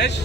Mas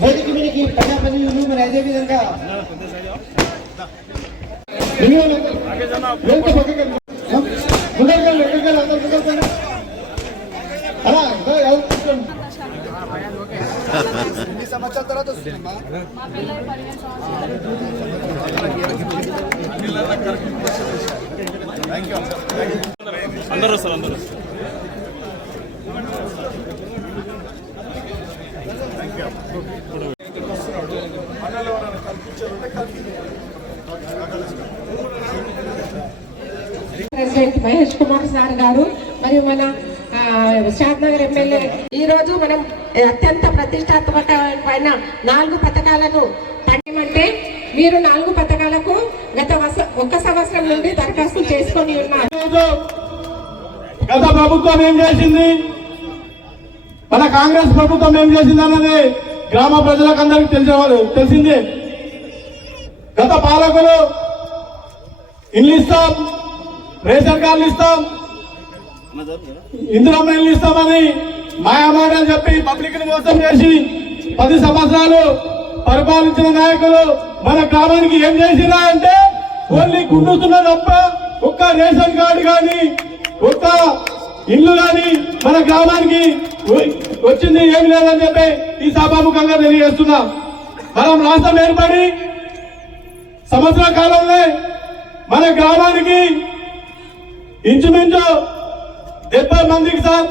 వేదిక మీదకి ప్రజాప్రతినిధులు మరి అదేవిధంగా వినియోగం- వెనుక పక్కకి ముందరికి వెనక్కి అందరూ ముందరికి అందరూ వస్తారు. అందరూ ప్రెసిడెంట్ మహేష్ కుమార్ సార్ గారు మరియు మన ఆ, నగర్ ఎమ్మెల్యే. ఈ రోజు మనం అత్యంత ప్రతిష్టాత్మకమైన నాలుగు పథకాలను అంటే మీరు నాలుగు పథకాలకు గత ఒక సంవత్సరం నుండి దరఖాస్తు చేసుకొని ఉన్నారు. గత ప్రభుత్వం ఏం చేసింది? మన కాంగ్రెస్ ప్రభుత్వం ఏం చేసింది అన్నది గ్రామ ప్రజలకు అందరికి తెలిసేవారు తెలిసిందే. గత పాలకులు ఇల్లు ఇస్తాం రేషన్ కార్డులు ఇస్తాం ఇందిరమ్మ ఇల్లు ఇస్తామని మాయామాటలు చెప్పి పబ్లిక్ని మోసం చేసి పది సంవత్సరాలు పరిపాలించిన నాయకులు మన గ్రామానికి ఏం చేసినా అంటే ఓన్లీ గుండుతున్న తప్ప ఒక్క రేషన్ కార్డు కానీ ఒక్క ఇల్లు కానీ మన గ్రామానికి వచ్చింది ఏమి లేదని చెప్పి ఈ సభాముఖంగా తెలియజేస్తున్నా. మనం రాష్ట్రం ఏర్పడి సంవత్సర కాలంలో మన గ్రామానికి ఇంచుమించు డెబ్బై మందికి సార్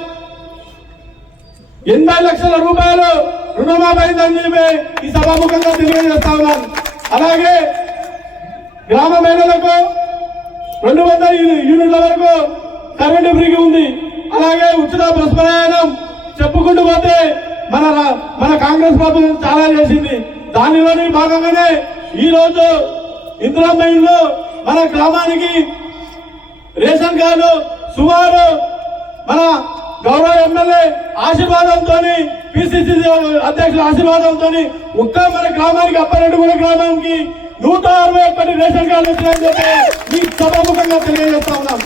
ఎనభై లక్షల రూపాయలు రుణమాపైందని చెప్పి ఈ సభాముఖంగా తెలియజేస్తా ఉన్నాను అలాగే గ్రామ మహిళలకు రెండు వందల యూనిట్ల వరకు కరెంటు ఫ్రీగా ఉంది. అలాగే ఉచిత బస్ ప్రయాణం చెప్పుకుంటూ పోతే మన మన కాంగ్రెస్ ప్రభుత్వం చాలా చేసింది. దానిలోని భాగంగానే ఈ రోజు ఇందిరామ్మ మన గ్రామానికి రేషన్ కార్డు సుమారు మన గౌరవ ఎమ్మెల్యే ఆశీర్వాదంతో పిసిసి అధ్యక్షుల ఆశీర్వాదంతో ఒక్క మన గ్రామానికి అప్పరెడ్డిగూడ గ్రామానికి నూట అరవై ఒకటి రేషన్ కార్డు వచ్చినాయని చెప్పి మీకు సభాముఖంగా తెలియజేస్తా ఉన్నాం.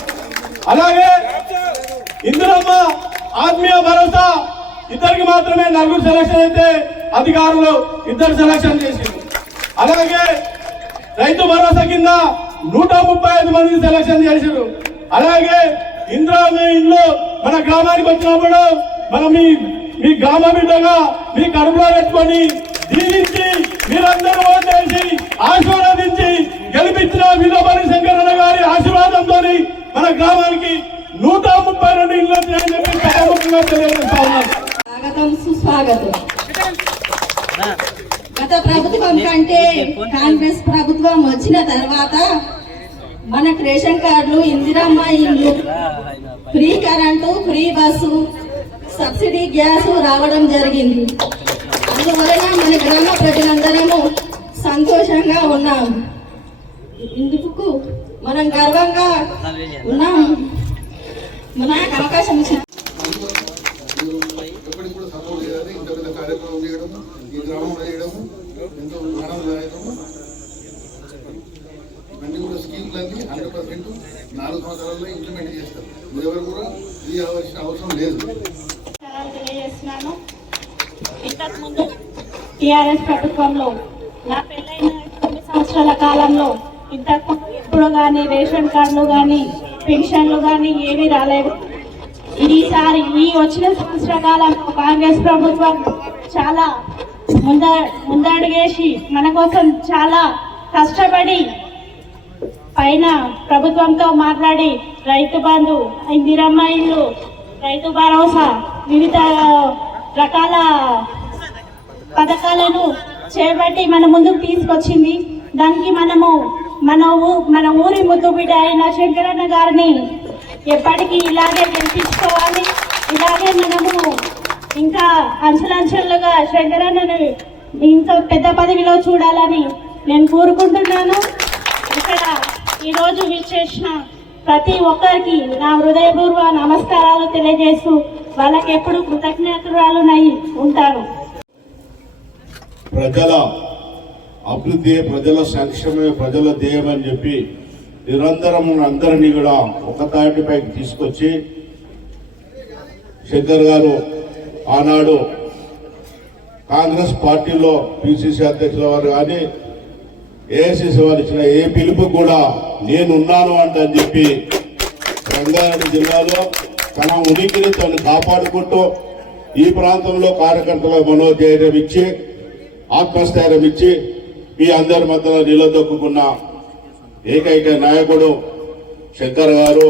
అలాగే ఇందిరమ్మ ఆత్మీయ భరోసా. ఇద్దరికి మాత్రమే నలుగురు సెలక్షన్ అయితే అధికారులు ఇద్దరు సెలక్షన్ చేసింది అలాగే రైతు భరోసా కింద నూట ముప్పై ఐదు మంది సెలక్షన్ చేశారు అలాగే ఇందిరా మీ మన గ్రామానికి వచ్చినప్పుడు మనం మీ మీ గ్రామ బిడ్డగా మీ కడుపులో పెట్టుకొని దీవించి మీరందరూ ఓటేసి ఆశీర్వదించి గెలిపించిన విలోపరి శంకరన్న గారి ఆశీర్వాదంతో మన గ్రామానికి నూట ముప్పై రెండు ఇల్లు వచ్చినాయని చెప్పి సభాముఖంగా తెలియజేస్తా ఉన్నాను స్వాగతం సుస్వాగతం. గత ప్రభుత్వం కంటే కాంగ్రెస్ ప్రభుత్వం వచ్చిన తర్వాత మనకు రేషన్ కార్డులు ఇందిరమ్మ ఇల్లు free current free bus subsidy gas రావడం జరిగింది. అందువలన మన గ్రామ ప్రజలందరము సంతోషంగా ఉన్నాం. ఇందుకు మనం గర్వంగా ఉన్నాం. మనకు అవకాశం ఇచ్చిన ఇవన్నీ కూడా స్కీమ్లన్నీ హండ్రెడ్ పర్సెంట్ నాలుగు సంవత్సరాల్లో ఇంప్లిమెంట్ చేస్తారు. కూడా అవసరం లేదు. తెలియజేస్తున్నాను. ఇంతకుముందు టీఆర్ఎస్ ప్రభుత్వంలో నా పెళ్ళైన తొమ్మిది సంవత్సరాల కాలంలో ఇంత ఇప్పుడు కానీ రేషన్ కార్డులు కానీ పెన్షన్లు కానీ ఏమీ రాలేదు. ఈసారి ఈ వచ్చిన సంవత్సర కాలంలో కాంగ్రెస్ ప్రభుత్వం చాలా ముంద ముందడుగేసి మన కోసం చాలా కష్టపడి పైన ప్రభుత్వంతో మాట్లాడి రైతు బంధు ఇందిరమ్మ ఇల్లు రైతు భరోసా వివిధ రకాల పథకాలను చేపట్టి మన ముందుకు తీసుకొచ్చింది. దానికి మనము మన ఊ మన ఊరి ముద్దుబిడ్డ అయిన శంకరన్న గారిని ఎప్పటికీ ఇలాగే గెలిపించుకోవాలి. ఇలాగే మనము ఇంకా అంచెలంచెలుగా శంకరన్నను ఇంకా పెద్ద పదవిలో చూడాలని నేను కోరుకుంటున్నాను. ఇక్కడ ఈరోజు విచ్చేసిన ప్రతి ఒక్కరికి నా హృదయపూర్వ నమస్కారాలు తెలియజేస్తూ వాళ్ళకి ఎప్పుడు కృతజ్ఞతరాలునై ఉంటాను. ప్రజల అభివృద్ధి ప్రజల సంక్షేమమే ప్రజల ధ్యేయం అని చెప్పి నిరంతరం అందరినీ కూడా ఒక తాటిపైకి తీసుకొచ్చి శంకర్ గారు ఆనాడు కాంగ్రెస్ పార్టీలో పిసిసి అధ్యక్షుల వారు కానీ ఏఐసిసి వారు ఇచ్చిన ఏ పిలుపు కూడా నేనున్నాను అంటని చెప్పి రంగారెడ్డి జిల్లాలో తన ఉనికిని తను కాపాడుకుంటూ ఈ ప్రాంతంలో కార్యకర్తల మనోధైర్యం ఇచ్చి ఆత్మస్థైర్యం ఇచ్చి మీ అందరి మధ్యలో నిలదొక్కున్న ఏకైక నాయకుడు శంకర్ గారు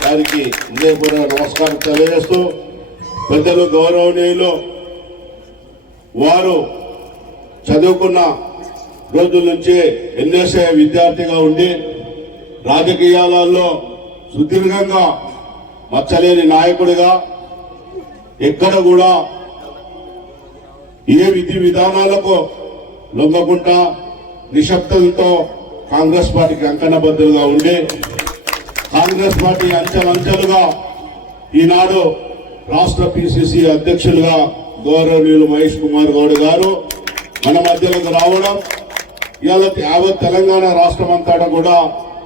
గారికి హృదయపూర్వక నమస్కారం తెలియజేస్తూ పెద్దలు గౌరవనీయులు వారు చదువుకున్న రోజుల నుంచి ఎన్ఎస్ఏ విద్యార్థిగా ఉండి రాజకీయాలలో సుదీర్ఘంగా మచ్చలేని నాయకుడిగా ఎక్కడ కూడా ఏ విధి విధానాలకు లొంగకుండా నిశ్శబ్దంతో కాంగ్రెస్ పార్టీకి అంకణబద్ధులుగా ఉండే కాంగ్రెస్ పార్టీ అంచెలంచెలుగా ఈనాడు రాష్ట్ర పిసిసి అధ్యక్షులుగా గౌరవనీయులు మహేష్ కుమార్ గౌడ్ గారు మన మధ్యలోకి రావడం ఇవాళ యావత్ తెలంగాణ రాష్ట్రం అంతటా కూడా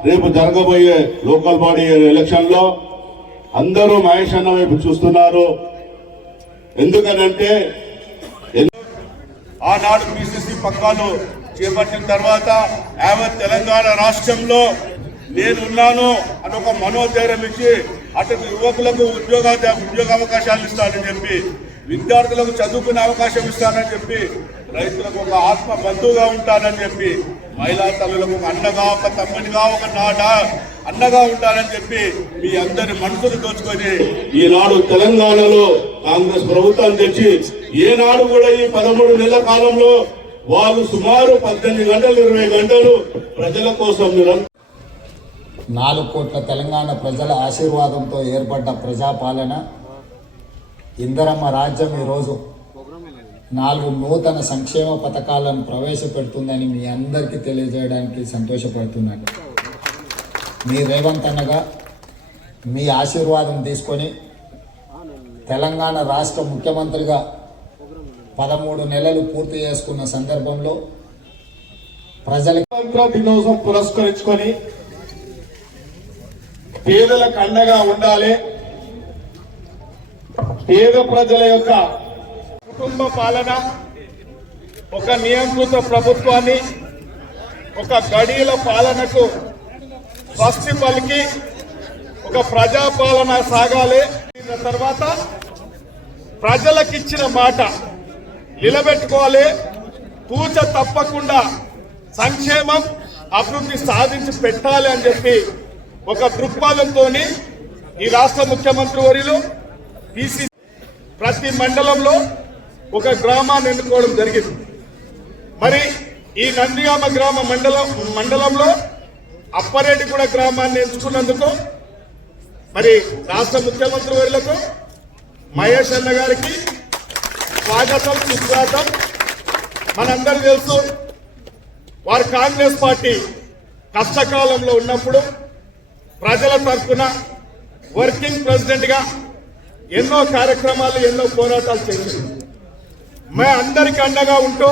రేపు జరగబోయే లోకల్ బాడీ ఎలక్షన్లో అందరూ మహేష్ అన్న వైపు చూస్తున్నారు. ఎందుకనంటే ఆనాడు పిసిసి పథకాలు చేపట్టిన తర్వాత యావత్ తెలంగాణ రాష్ట్రంలో నేనున్నాను అని ఒక మనోధైర్యం ఇచ్చి అటు యువకులకు ఉద్యోగ ఉద్యోగ అవకాశాలు ఇస్తానని చెప్పి విద్యార్థులకు చదువుకునే అవకాశం ఇస్తానని చెప్పి రైతులకు ఒక ఆత్మ బంధువుగా ఉంటానని చెప్పి మహిళా తల్లులకు ఒక అన్నగా ఒక తమ్మునిగా ఒక నాట అన్నగా ఉంటానని చెప్పి మీ అందరి మనసులు దోచుకొని ఈనాడు తెలంగాణలో కాంగ్రెస్ ప్రభుత్వం తెచ్చి ఏనాడు కూడా ఈ పదమూడు నెలల కాలంలో వారు సుమారు పద్దెనిమిది గంటలు ఇరవై గంటలు ప్రజల కోసం నిరంతరం నాలుగు కోట్ల తెలంగాణ ప్రజల ఆశీర్వాదంతో ఏర్పడ్డ ప్రజాపాలన ఇందరమ్మ రాజ్యం ఈరోజు నాలుగు నూతన సంక్షేమ పథకాలను ప్రవేశపెడుతుందని మీ అందరికీ తెలియజేయడానికి సంతోషపడుతున్నాను. మీ రేవంత్ అన్నగా మీ ఆశీర్వాదం తీసుకొని తెలంగాణ రాష్ట్ర ముఖ్యమంత్రిగా పదమూడు నెలలు పూర్తి చేసుకున్న సందర్భంలో ప్రజల దినోత్సవం పురస్కరించుకొని పేదలకు అండగా ఉండాలి. పేద ప్రజల యొక్క కుటుంబ పాలన ఒక నియంత్రిత ప్రభుత్వాన్ని ఒక గడియల పాలనకు స్వస్తి పలికి ఒక ప్రజాపాలన సాగాలి. తర్వాత ప్రజలకిచ్చిన మాట నిలబెట్టుకోవాలి. పూజ తప్పకుండా సంక్షేమం అభివృద్ధి సాధించి పెట్టాలి అని చెప్పి ఒక దృక్పథంతో ఈ రాష్ట్ర ముఖ్యమంత్రి వరిలో పిసి ప్రతి మండలంలో ఒక గ్రామాన్ని ఎన్నుకోవడం జరిగింది. మరి ఈ నందిగామ గ్రామ మండలం మండలంలో అప్పారెడ్డిగూడ గ్రామాన్ని ఎంచుకున్నందుకు మరి రాష్ట్ర ముఖ్యమంత్రి వర్యులకు మహేష్ అన్న గారికి స్వాగతం సుస్వాగతం. మనందరూ తెలుసు వారు కాంగ్రెస్ పార్టీ కష్టకాలంలో ఉన్నప్పుడు ప్రజల తరఫున వర్కింగ్ ప్రెసిడెంట్గా ఎన్నో కార్యక్రమాలు ఎన్నో పోరాటాలు చేసింది మే అందరికి అండగా ఉంటూ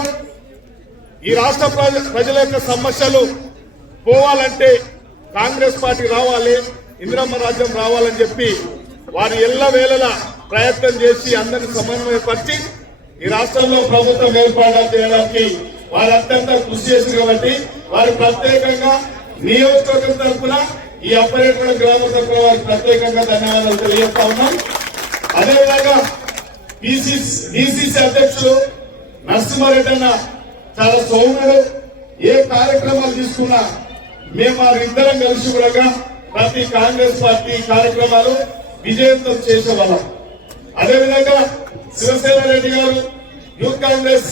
ఈ రాష్ట్ర ప్రజ- ప్రజల యొక్క సమస్యలు పోవాలంటే కాంగ్రెస్ పార్టీ రావాలి ఇందిరమ్మ రాజ్యం రావాలని చెప్పి వారు ఎల్ల వేళలా ప్రయత్నం చేసి అందరిని సమన్వయపరిచి ఈ రాష్ట్రంలో ప్రభుత్వం ఏర్పాటు చేయడానికి వారు అత్యంత కృషి చేసింది కాబట్టి వారు ప్రత్యేకంగా నియోజకవర్గం తరఫున ఈ అప్పరేట్ గ్రామ తరఫున వారికి ప్రత్యేకంగా ధన్యవాదాలు తెలియజేస్తా ఉన్నాం. అదేవిధంగా డిసిసి అధ్యక్షులు నరసింహారెడ్డి అన్న చాలా సౌమ్యుడు. ఏ కార్యక్రమాలు తీసుకున్నా మేము వారిద్దరం కలిసి కూడా ప్రతి కాంగ్రెస్ పార్టీ కార్యక్రమాలు విజయంతో చేసేవాళ్ళం. అదేవిధంగా శివసేన రెడ్డి గారు యూత్ కాంగ్రెస్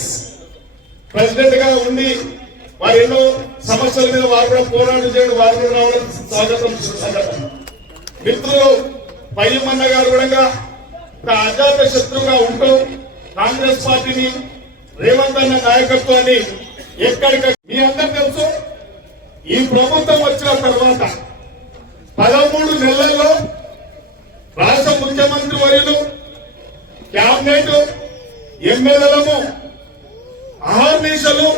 ప్రెసిడెంట్గా ఉండి వారు ఎన్నో సమస్యల మీద వారు కూడా పోరాటం చేయడం వారు కూడా రావడం స్వాగతం స్వాగతం మిత్రులు పయ్యమన్న గారు కూడా ఒక అజాత శత్రువుగా ఉంటూ కాంగ్రెస్ పార్టీని రేవంత్ అన్న నాయకత్వాన్ని ఎక్కడిక మీ అందరు తెలుసు? ఈ ప్రభుత్వం వచ్చిన తర్వాత పదమూడు నెలల్లో రాష్ట్ర ముఖ్యమంత్రి వర్యులు క్యాబినెట్ ఎమ్మెల్యేలము అహర్నిశలు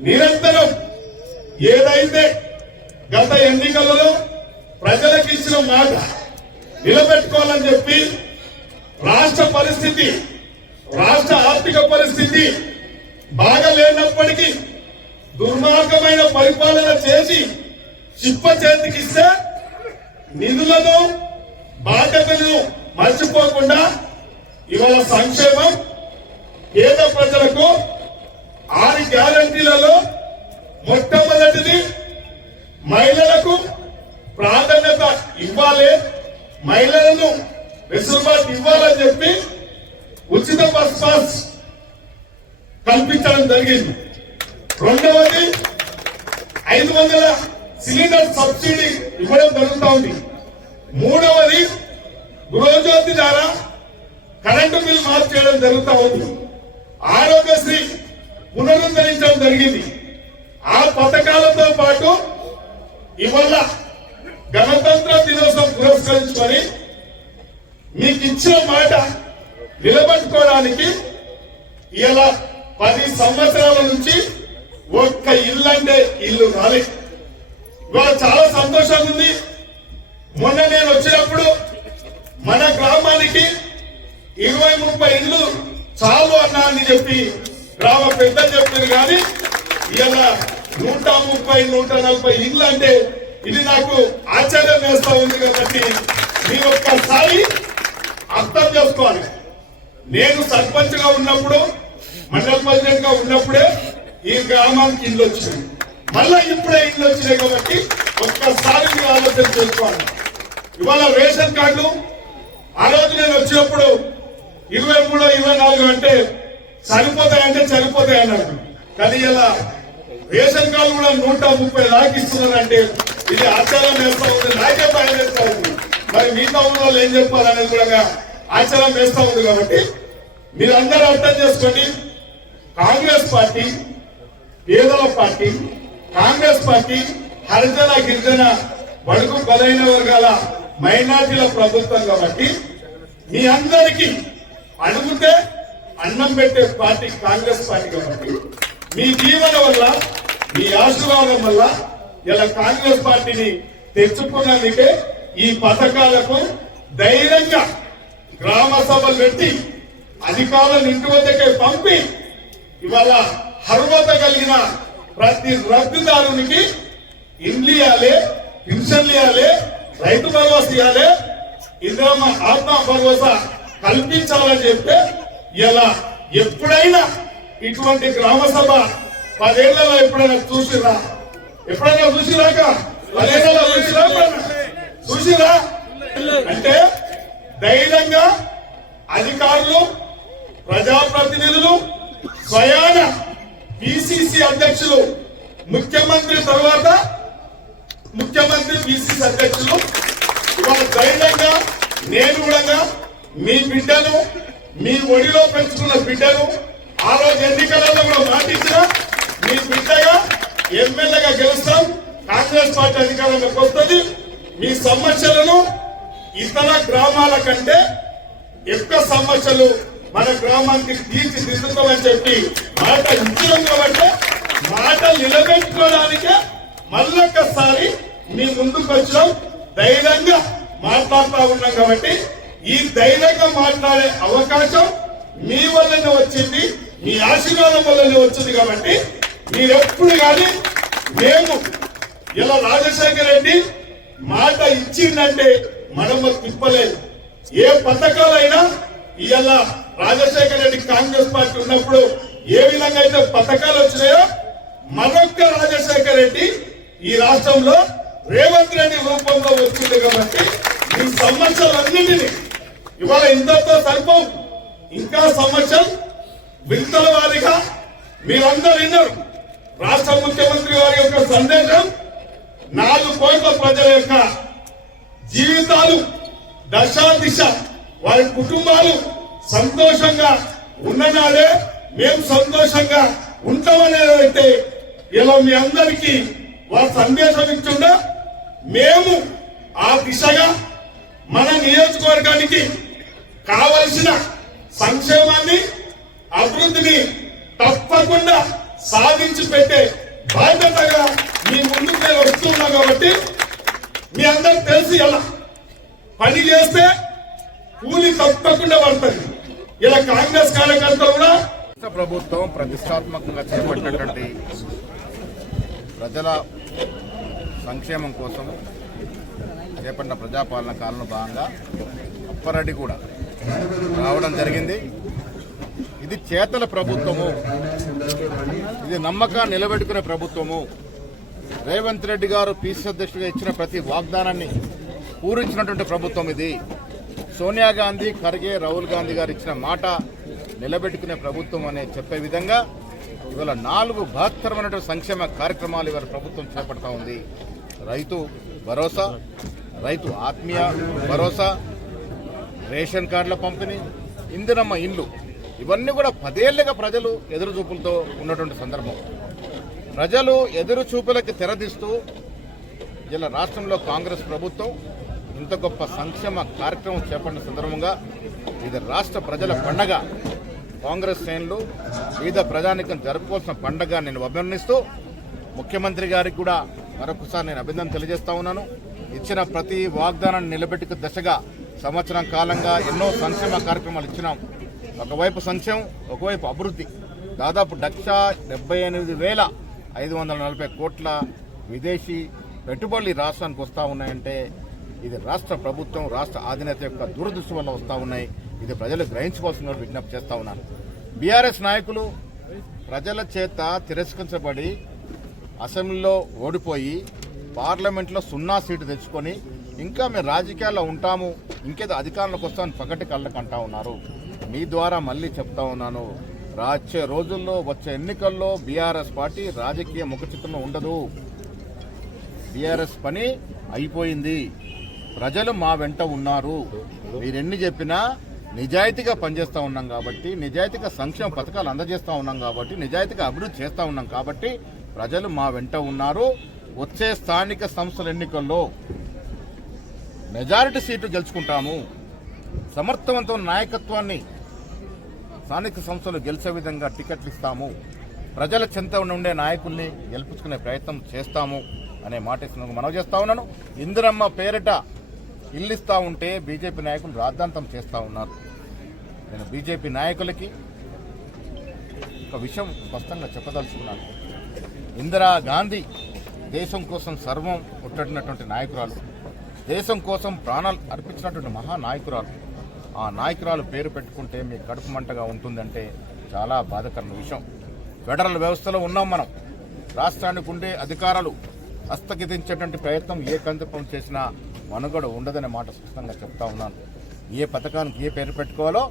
నిరంతరం ఏదైతే గత ఎన్నికలలో ప్రజలకు ఇచ్చిన మాట నిలబెట్టుకోవాలని చెప్పి రాష్ట్ర పరిస్థితి రాష్ట్ర ఆర్థిక పరిస్థితి బాగా లేనప్పటికీ దుర్మార్గమైన పరిపాలన చేసి చిప్ప చేతికిస్తే నిధులను బాధ్యతలను మర్చిపోకుండా ఇవాళ సంక్షేమం పేద ప్రజలకు ఆరు గ్యారంటీలలో మొట్టమొదటిది మహిళలకు ప్రాధాన్యత ఇవ్వాలి. మహిళలను వెసులుబాటు ఇవ్వాలని చెప్పి ఉచిత బస్ పాస్ కల్పించడం జరిగింది. రెండవది ఐదు వందల సిలిండర్ సబ్సిడీ ఇవ్వడం జరుగుతూ ఉంది మూడవది గృహజ్యోతి ద్వారా కరెంటు బిల్ మార్పు చేయడం జరుగుతూ ఉంది. ఆరోగ్యశ్రీ పునరుద్ధరించడం జరిగింది. ఆ పథకాలతో పాటు ఇవాళ గణతంత్ర దినోత్సవం పురస్కరించుకొని మీకు ఇచ్చిన మాట నిలబెట్టుకోవడానికి ఇలా పది సంవత్సరాల నుంచి ఒక్క ఇల్లు అంటే ఇల్లు రాలే. ఇవాళ చాలా సంతోషంగా ఉంది. మొన్న నేను వచ్చినప్పుడు మన గ్రామానికి ఇరవై ముప్పై ఇల్లు చాలు అన్నా అని చెప్పి గ్రామ పెద్ద చెప్పింది కానీ ఇలా నూట ముప్పై నూట నలభై ఇల్లు అంటే ఇది నాకు ఆశ్చర్యం వేస్తా ఉంది కాబట్టి మీ ఒక్కసారి అర్థం చేసుకోవాలి. నేను సర్పంచ్గా ఉన్నప్పుడు మండల ప్రెసిడెంట్గా ఉన్నప్పుడే ఈ గ్రామానికి ఇల్లు వచ్చింది మళ్ళా ఇప్పుడే ఇల్లు వచ్చినాయి కాబట్టి ఒక్కసారి మీరు ఆలోచన చేసుకోవాలి. ఇవాళ రేషన్ కార్డు ఆ రోజు నేను వచ్చినప్పుడు ఇరవై మూడు ఇరవై నాలుగు అంటే చనిపోతాయంటే చనిపోతాయి అన్నారు కానీ ఇలా రేషన్ కార్డు కూడా నూట ముప్పై దాకా ఇస్తున్నారంటే ఇది ఆచారం వేస్తా ఉంది నాకే భయం వేస్తా ఉంది. మరి మిగతా ఉన్న వాళ్ళు ఏం చెప్పాలనేది కూడా ఆచారం వేస్తా ఉంది కాబట్టి మీరందరూ అర్థం చేసుకోండి. కాంగ్రెస్ పార్టీ పేదల పార్టీ కాంగ్రెస్ పార్టీ హరిజన గిరిజన బడుగు బలైన వర్గాల మైనార్టీల ప్రభుత్వం కాబట్టి మీ అందరికీ అడుగుతే అన్నం పెట్టే పార్టీ కాంగ్రెస్ పార్టీ కాబట్టి మీ దీవెన వల్ల మీ ఆశీర్వాదం వల్ల ఇలా కాంగ్రెస్ పార్టీని తెచ్చుకున్నందుకే ఈ పథకాలకు ధైర్యంగా గ్రామ సభలు పెట్టి అధికారులను ఇంటి వద్దకే పంపి ఇవాళ అర్హత కలిగిన ప్రతి రద్దుదారునికి ఇండ్లు ఇవ్వాలి పింఛన్లు ఇవ్వాలి రైతు భరోసా ఇవ్వాలి. ఇంద్రమ్మ ఆత్మ భరోసా కల్పించాలని చెప్తే ఇలా ఎప్పుడైనా ఇటువంటి గ్రామ సభ పదేళ్ళలో ఎప్పుడైనా చూసిరా? ఎప్పుడైనా చూసిరాక? పదేళ్ళలో చూసిరా చూసిరా? అంటే ధైర్యంగా అధికారులు ప్రజాప్రతినిధులు స్వయాన పిసిసి అధ్యక్షులు ముఖ్యమంత్రి తర్వాత ముఖ్యమంత్రి పిసిసి అధ్యక్షులు ఇవాళ ధైర్యంగా నేను కూడా మీ బిడ్డను మీ ఒడిలో పెంచుకున్న బిడ్డను ఆ రోజు ఎన్నికలలో కూడా మాటించిన మీ బిడ్డగా ఎమ్మెల్యేగా గెలుస్తాం. కాంగ్రెస్ పార్టీ అధికారంలోకి వస్తుంది. మీ సమస్యలను ఇతర గ్రామాల కంటే ఎక్కువ సమస్యలు మన గ్రామానికి తీర్చిదిద్దుకోమని చెప్పి మాట ఇచ్చినాం కాబట్టి మాట నిలబెట్టుకోవడానికే మళ్ళొక్కసారి మీ ముందుకు వచ్చినాం. ధైర్యంగా మాట్లాడుతూ ఉన్నాం కాబట్టి ఈ ధైర్యంగా మాట్లాడే అవకాశం మీ వల్లనే వచ్చింది మీ ఆశీర్వాదం వల్లనే వచ్చింది కాబట్టి మీరెప్పుడు కానీ మేము ఇలా రాజశేఖర రెడ్డి మాట ఇచ్చిందంటే మనం తిప్పలేదు. ఏ పథకాలైనా ఇలా రాజశేఖర రెడ్డి కాంగ్రెస్ పార్టీ ఉన్నప్పుడు ఏ విధంగా అయితే పథకాలు వచ్చినాయో మరొక్క రాజశేఖర రెడ్డి ఈ రాష్ట్రంలో రేవంత్ రెడ్డి రూపంలో వచ్చింది కాబట్టి ఈ సమస్యలన్నింటినీ ఇవాళ ఇంతతో సరిపోవు ఇంకా సమస్యలు వింతల వారిగా మీరందరూ విన్నారు. రాష్ట్ర ముఖ్యమంత్రి వారి యొక్క సందేశం నాలుగు కోట్ల ప్రజల యొక్క జీవితాలు దశ దిశ వారి కుటుంబాలు సంతోషంగా ఉన్ననాడే మేము సంతోషంగా ఉంటామనేదైతే ఇలా మీ అందరికీ వారి సందేశం ఇచ్చిందా మేము ఆ దిశగా మన నియోజకవర్గానికి కావలసిన సంక్షేమాన్ని అభివృద్ధిని తప్పకుండా సాధించి పెట్టే బాధ్యతగా మీ ముందు నేను వస్తున్నా కాబట్టి మీ అందరికి తెలిసి ఎలా? పని చేస్తే కూలి తప్పకుండా పడుతుంది. ఇలా కాంగ్రెస్ కార్యకర్తలు కూడా ప్రభుత్వం ప్రతిష్టాత్మకంగా చేపట్టినటువంటి ప్రజల సంక్షేమం కోసం చేపట్టిన ప్రజాపాలన కాలంలో భాగంగా అప్పారెడ్డి కూడా రావడం జరిగింది. ఇది చేతల ప్రభుత్వము. ఇది నమ్మకాన్ని నిలబెట్టుకునే ప్రభుత్వము. రేవంత్ రెడ్డి గారు పీసీ అధ్యక్షుడిగా ఇచ్చిన ప్రతి వాగ్దానాన్ని పూరించినటువంటి ప్రభుత్వం ఇది. సోనియా గాంధీ ఖర్గే రాహుల్ గాంధీ గారు ఇచ్చిన మాట నిలబెట్టుకునే ప్రభుత్వం అనే చెప్పే విధంగా ఇవాళ నాలుగు బహత్తరమైనటువంటి సంక్షేమ కార్యక్రమాలు ఇవాళ ప్రభుత్వం చేపడతా ఉంది. రైతు భరోసా రైతు ఆత్మీయ భరోసా రేషన్ కార్డుల పంపిణీ ఇందిరమ్మ ఇండ్లు ఇవన్నీ కూడా పదేళ్ళుగా ప్రజలు ఎదురు చూపులతో ఉన్నటువంటి సందర్భం. ప్రజలు ఎదురు చూపులకి తెరదీస్తూ ఇలా రాష్ట్రంలో కాంగ్రెస్ ప్రభుత్వం ఇంత గొప్ప సంక్షేమ కార్యక్రమం చేపట్టిన సందర్భంగా ఇది రాష్ట్ర ప్రజల పండగ. కాంగ్రెస్ శ్రేణులు వివిధ ప్రజానికం జరుపుకోవాల్సిన పండగ నేను అభినందిస్తూ ముఖ్యమంత్రి గారికి కూడా మరొకసారి నేను అభినందన తెలియజేస్తా ఉన్నాను. ఇచ్చిన ప్రతి వాగ్దానాన్ని నిలబెట్టుకు దశగా సంవత్సరం కాలంగా ఎన్నో సంక్షేమ కార్యక్రమాలు ఇచ్చినాం. ఒకవైపు సంక్షేమం ఒకవైపు అభివృద్ధి. దాదాపు లక్ష డెబ్బై ఎనిమిది వేల ఐదు వందల నలభై కోట్ల విదేశీ పెట్టుబడులు ఈ రాష్ట్రానికి వస్తూ ఉన్నాయంటే ఇది రాష్ట్ర ప్రభుత్వం రాష్ట్ర ఆధీనత యొక్క దురదృష్టి వల్ల వస్తూ ఉన్నాయి. ఇది ప్రజలు గ్రహించుకోవాల్సిన విజ్ఞప్తి చేస్తూ ఉన్నాను. బీఆర్ఎస్ నాయకులు ప్రజల చేత తిరస్కరించబడి అసెంబ్లీలో ఓడిపోయి పార్లమెంట్లో సున్నా సీటు తెచ్చుకొని ఇంకా మేము రాజకీయాల్లో ఉంటాము. ఇంకేదో అధికారంలోకి వస్తామని పగటి కళ్ళకు అంటా ఉన్నారు. మీ ద్వారా మళ్ళీ చెప్తా ఉన్నాను. రాచే రోజుల్లో వచ్చే ఎన్నికల్లో బీఆర్ఎస్ పార్టీ రాజకీయ ముఖ చిత్రంలో ఉండదు. బీఆర్ఎస్ పని అయిపోయింది. ప్రజలు మా వెంట ఉన్నారు. మీరెన్ని చెప్పినా నిజాయితీగా పనిచేస్తూ ఉన్నాం కాబట్టి నిజాయితీగా సంక్షేమ పథకాలు అందజేస్తూ ఉన్నాం కాబట్టి నిజాయితీగా అభివృద్ధి చేస్తూ ఉన్నాం కాబట్టి ప్రజలు మా వెంట ఉన్నారు. వచ్చే స్థానిక సంస్థల ఎన్నికల్లో మెజారిటీ సీట్లు గెలుచుకుంటాము. సమర్థవంతమైన నాయకత్వాన్ని స్థానిక సంస్థలు గెలిచే విధంగా టికెట్లు ఇస్తాము. ప్రజల చెంత ఉండే నాయకుల్ని గెలుపుకునే ప్రయత్నం చేస్తాము అనే మాట ఇస్తున్నందుకు మనవి చేస్తా ఉన్నాను. ఇందిరమ్మ పేరిట ఇల్లిస్తా ఉంటే బీజేపీ నాయకులు రాద్ధాంతం చేస్తూ ఉన్నారు. నేను బీజేపీ నాయకులకి ఒక విషయం స్పష్టంగా చెప్పదలుచుకున్నాను. ఇందిరా గాంధీ దేశం కోసం సర్వం ఉట్టడినటువంటి నాయకురాలు. దేశం కోసం ప్రాణాలు అర్పించినటువంటి మహానాయకురాలు. ఆ నాయకురాలు పేరు పెట్టుకుంటే మీ కడుపు మంటగా ఉంటుందంటే చాలా బాధకరమైన విషయం. ఫెడరల్ వ్యవస్థలో ఉన్నాం మనం. రాష్ట్రానికి ఉండే అధికారాలు హస్తగతించేటువంటి ప్రయత్నం ఏ కందపం చేసినా మనుగడ ఉండదనే మాట స్పష్టంగా చెప్తా ఉన్నాను. ఏ పథకానికి ఏ పేరు పెట్టుకోవాలో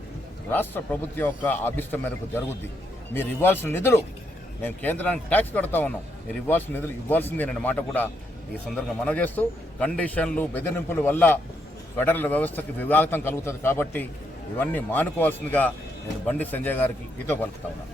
రాష్ట్ర ప్రభుత్వం యొక్క అభిష్టం మేరకు జరుగుద్ది. మీరు ఇవ్వాల్సిన నిధులు మేము కేంద్రానికి ట్యాక్స్ కడతా ఉన్నాం. మీరు ఇవ్వాల్సిన నిధులు ఇవ్వాల్సిందేననే మాట కూడా ఈ సందర్భంగా మనవి చేస్తూ కండిషన్లు బెదిరింపుల వల్ల ఫెడరల్ వ్యవస్థకి వివాహం కలుగుతుంది కాబట్టి ఇవన్నీ మానుకోవాల్సిందిగా నేను బండి సంజయ్ గారికి ఈతో పలుకుతా ఉన్నాను.